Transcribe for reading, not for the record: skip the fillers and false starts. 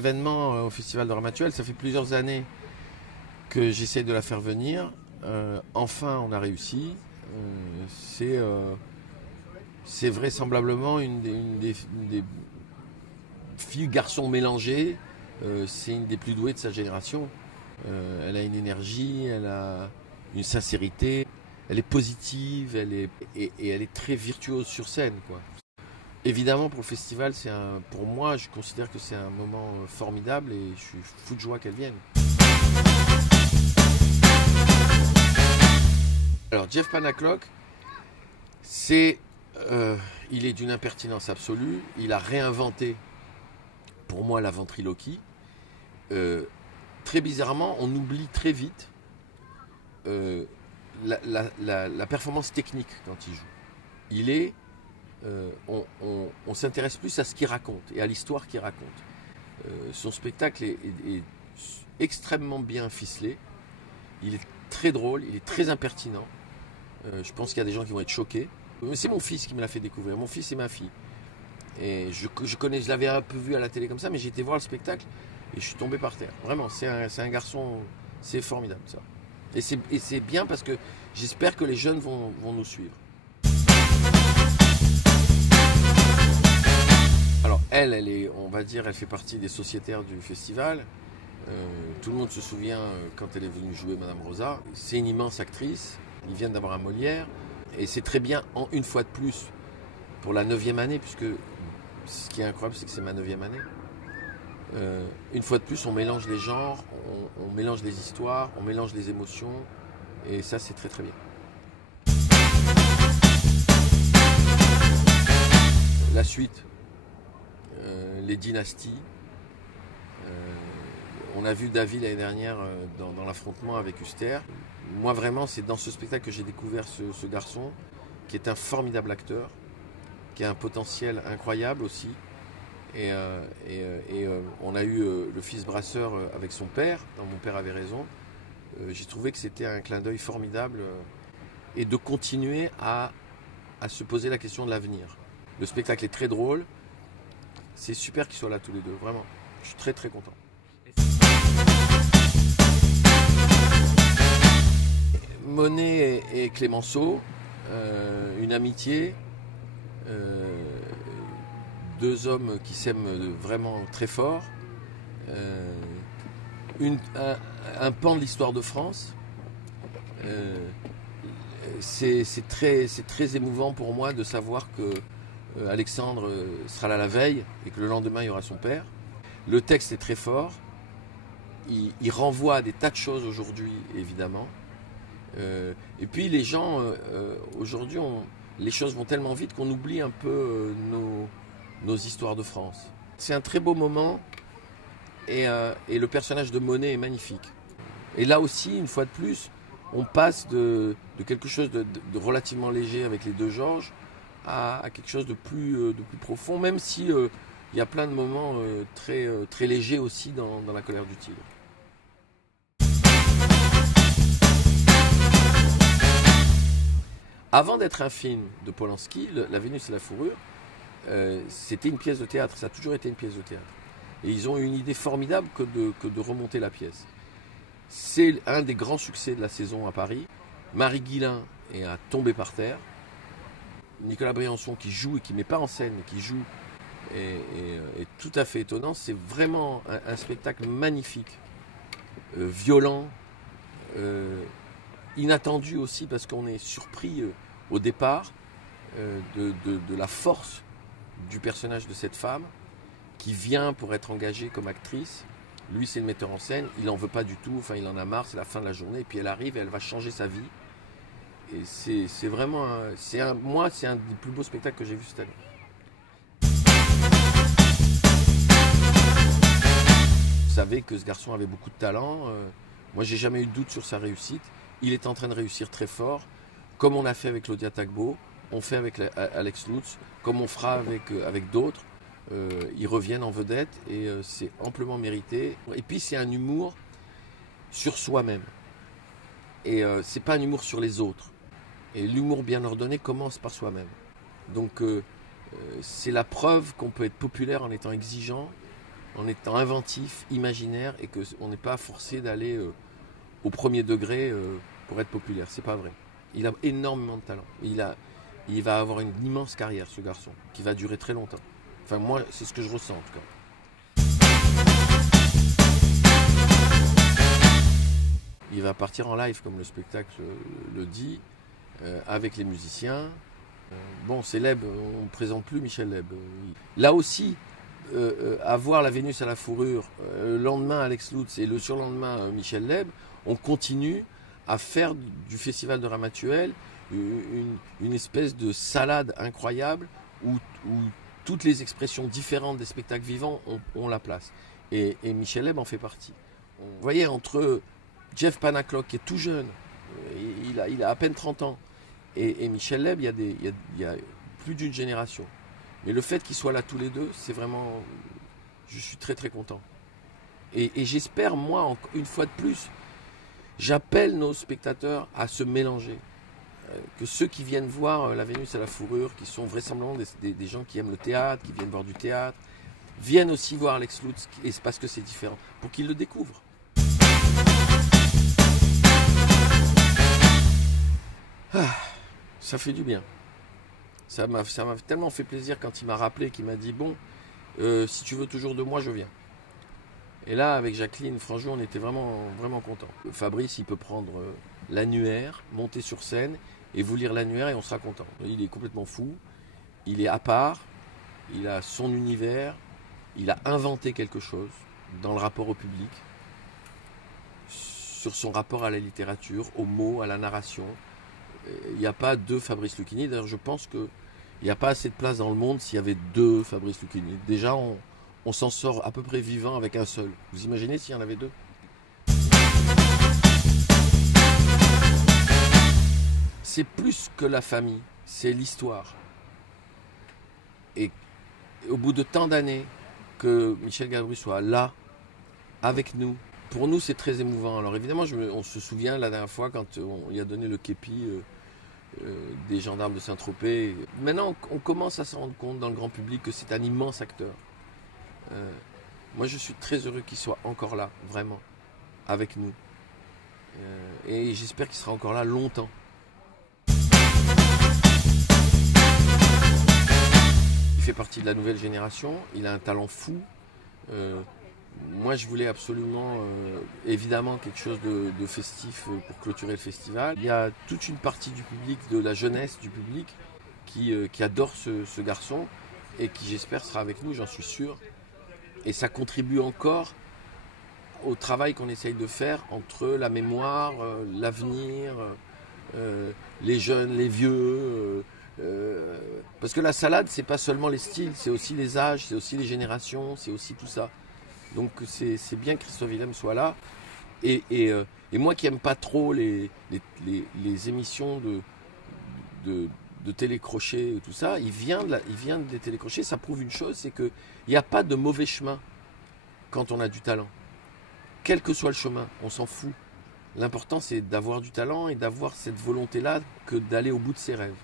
événement au Festival de Ramatuelle. Ça fait plusieurs années que j'essaie de la faire venir. Enfin, on a réussi. C'est vraisemblablement une des filles garçons mélangés. C'est une des plus douées de sa génération. Elle a une énergie, elle a une sincérité, elle est positive, et elle est très virtuose sur scène, quoi. Évidemment, pour le festival, pour moi, je considère que c'est un moment formidable et je suis fou de joie qu'elle vienne. Alors, Jeff Panaclock, il est d'une impertinence absolue. Il a réinventé, pour moi, la ventriloquie. Très bizarrement, on oublie très vite la performance technique quand il joue. On s'intéresse plus à ce qu'il raconte et à l'histoire qu'il raconte. Son spectacle est extrêmement bien ficelé. Il est très drôle, il est très impertinent. Je pense qu'il y a des gens qui vont être choqués. C'est mon fils qui me l'a fait découvrir, mon fils et ma fille. Et je l'avais un peu vu à la télé comme ça, mais j'ai été voir le spectacle et je suis tombé par terre. Vraiment, c'est un garçon, c'est formidable ça. Et c'est bien parce que j'espère que les jeunes vont nous suivre. Alors on va dire, elle fait partie des sociétaires du festival. Tout le monde se souvient quand elle est venue jouer Madame Rosa. C'est une immense actrice. Ils viennent d'avoir un Molière. Et c'est très bien, une fois de plus, pour la 9e année, puisque ce qui est incroyable, c'est que c'est ma 9e année. Une fois de plus, on mélange les genres, on mélange les histoires, on mélange les émotions. Et ça, c'est très très bien. La suite, les dynasties. On a vu David l'année dernière dans l'affrontement avec Huster. Moi vraiment, c'est dans ce spectacle que j'ai découvert ce garçon, qui est un formidable acteur, qui a un potentiel incroyable aussi. Et on a eu le fils Brasseur avec son père, dans Mon père avait raison. J'ai trouvé que c'était un clin d'œil formidable et de continuer à se poser la question de l'avenir. Le spectacle est très drôle. C'est super qu'ils soient là tous les deux, vraiment. Je suis très très content. Monet et Clémenceau, une amitié, deux hommes qui s'aiment vraiment très fort, un pan de l'histoire de France. C'est très émouvant pour moi de savoir que Alexandre sera là la veille et que le lendemain il y aura son père. Le texte est très fort, il renvoie à des tas de choses aujourd'hui évidemment. Et puis les gens aujourd'hui, les choses vont tellement vite qu'on oublie un peu nos histoires de France. C'est un très beau moment et le personnage de Monet est magnifique. Et là aussi, une fois de plus, on passe de quelque chose de relativement léger avec les deux Georges à quelque chose de plus profond, même si il y a plein de moments très légers aussi dans La colère du tigre. Avant d'être un film de Polanski, La Vénus et la fourrure, c'était une pièce de théâtre, ça a toujours été une pièce de théâtre. Et ils ont eu une idée formidable que de remonter la pièce. C'est un des grands succès de la saison à Paris. Marie Guillain est à tomber par terre. Nicolas Briançon qui joue et qui ne met pas en scène, mais qui joue, est tout à fait étonnant. C'est vraiment un spectacle magnifique, violent, inattendu aussi parce qu'on est surpris au départ de la force du personnage de cette femme qui vient pour être engagée comme actrice. Lui, c'est le metteur en scène, il n'en veut pas du tout, enfin il en a marre, c'est la fin de la journée, et puis elle arrive et elle va changer sa vie. Et c'est vraiment, moi, c'est un des plus beaux spectacles que j'ai vu cette année. Vous savez que ce garçon avait beaucoup de talent. Moi, j'ai jamais eu de doute sur sa réussite. Il est en train de réussir très fort, comme on a fait avec Claudia Tagbo, on fait avec Alex Lutz, comme on fera avec d'autres. Ils reviennent en vedette et c'est amplement mérité. Et puis c'est un humour sur soi-même. Et c'est pas un humour sur les autres. Et l'humour bien ordonné commence par soi-même. Donc c'est la preuve qu'on peut être populaire en étant exigeant en étant inventif, imaginaire, et qu'on n'est pas forcé d'aller au premier degré pour être populaire. C'est pas vrai. Il a énormément de talent. Il va avoir une immense carrière, ce garçon, qui va durer très longtemps. Enfin, moi, c'est ce que je ressens, en tout cas. Il va partir en live, comme le spectacle le dit, avec les musiciens. Bon, c'est Leb, on ne présente plus Michel Leb. Là aussi, avoir la Vénus à la fourrure, le lendemain Alex Lutz et le surlendemain Michel Leb, on continue à faire du festival de Ramatuelle une espèce de salade incroyable où toutes les expressions différentes des spectacles vivants ont la place. Et Michel Leb en fait partie. Vous voyez, entre Jeff Panaclock, qui est tout jeune, il a à peine 30 ans, et Michel Leb, il y a plus d'une génération. Mais le fait qu'ils soient là tous les deux, c'est vraiment... Je suis très très content. Et j'espère, moi, une fois de plus, j'appelle nos spectateurs à se mélanger. Que ceux qui viennent voir la Vénus à la fourrure, qui sont vraisemblablement des gens qui aiment le théâtre, qui viennent voir du théâtre, viennent aussi voir Alex Lutz, et c'est parce que c'est différent, pour qu'ils le découvrent. Ah, ça fait du bien. Ça m'a tellement fait plaisir quand il m'a rappelé, qu'il m'a dit « Bon, si tu veux toujours de moi, je viens ». Et là, avec Jacqueline Franjou, on était vraiment, vraiment contents. Fabrice, il peut prendre l'annuaire, monter sur scène et vous lire l'annuaire et on sera content. Il est complètement fou, il est à part, il a son univers, il a inventé quelque chose dans le rapport au public, sur son rapport à la littérature, aux mots, à la narration. Il n'y a pas deux Fabrice Lucchini. D'ailleurs, je pense qu'il n'y a pas assez de place dans le monde s'il y avait deux Fabrice Lucchini. Déjà, on s'en sort à peu près vivant avec un seul. Vous imaginez s'il y en avait deux? C'est plus que la famille, c'est l'histoire. Et au bout de tant d'années, que Michel Galabru soit là, avec nous, pour nous c'est très émouvant. Alors évidemment, on se souvient la dernière fois quand on lui a donné le képi des gendarmes de Saint-Tropez. Maintenant, on commence à se rendre compte dans le grand public que c'est un immense acteur. Moi, je suis très heureux qu'il soit encore là, vraiment, avec nous. Et j'espère qu'il sera encore là longtemps. Il fait partie de la nouvelle génération, il a un talent fou. Moi, je voulais absolument, évidemment, quelque chose de festif pour clôturer le festival. Il y a toute une partie du public, de la jeunesse du public, qui adore ce garçon et qui, j'espère, sera avec nous, j'en suis sûr. Et ça contribue encore au travail qu'on essaye de faire entre la mémoire, l'avenir, les jeunes, les vieux. Parce que la salade, c'est pas seulement les styles, c'est aussi les âges, c'est aussi les générations, c'est aussi tout ça. Donc c'est bien que Christophe Willem soit là. Et moi qui n'aime pas trop les émissions de télécrochet et tout ça, il vient des télécrochets. Ça prouve une chose, c'est qu'il n'y a pas de mauvais chemin quand on a du talent. Quel que soit le chemin, on s'en fout. L'important, c'est d'avoir du talent et d'avoir cette volonté-là que d'aller au bout de ses rêves.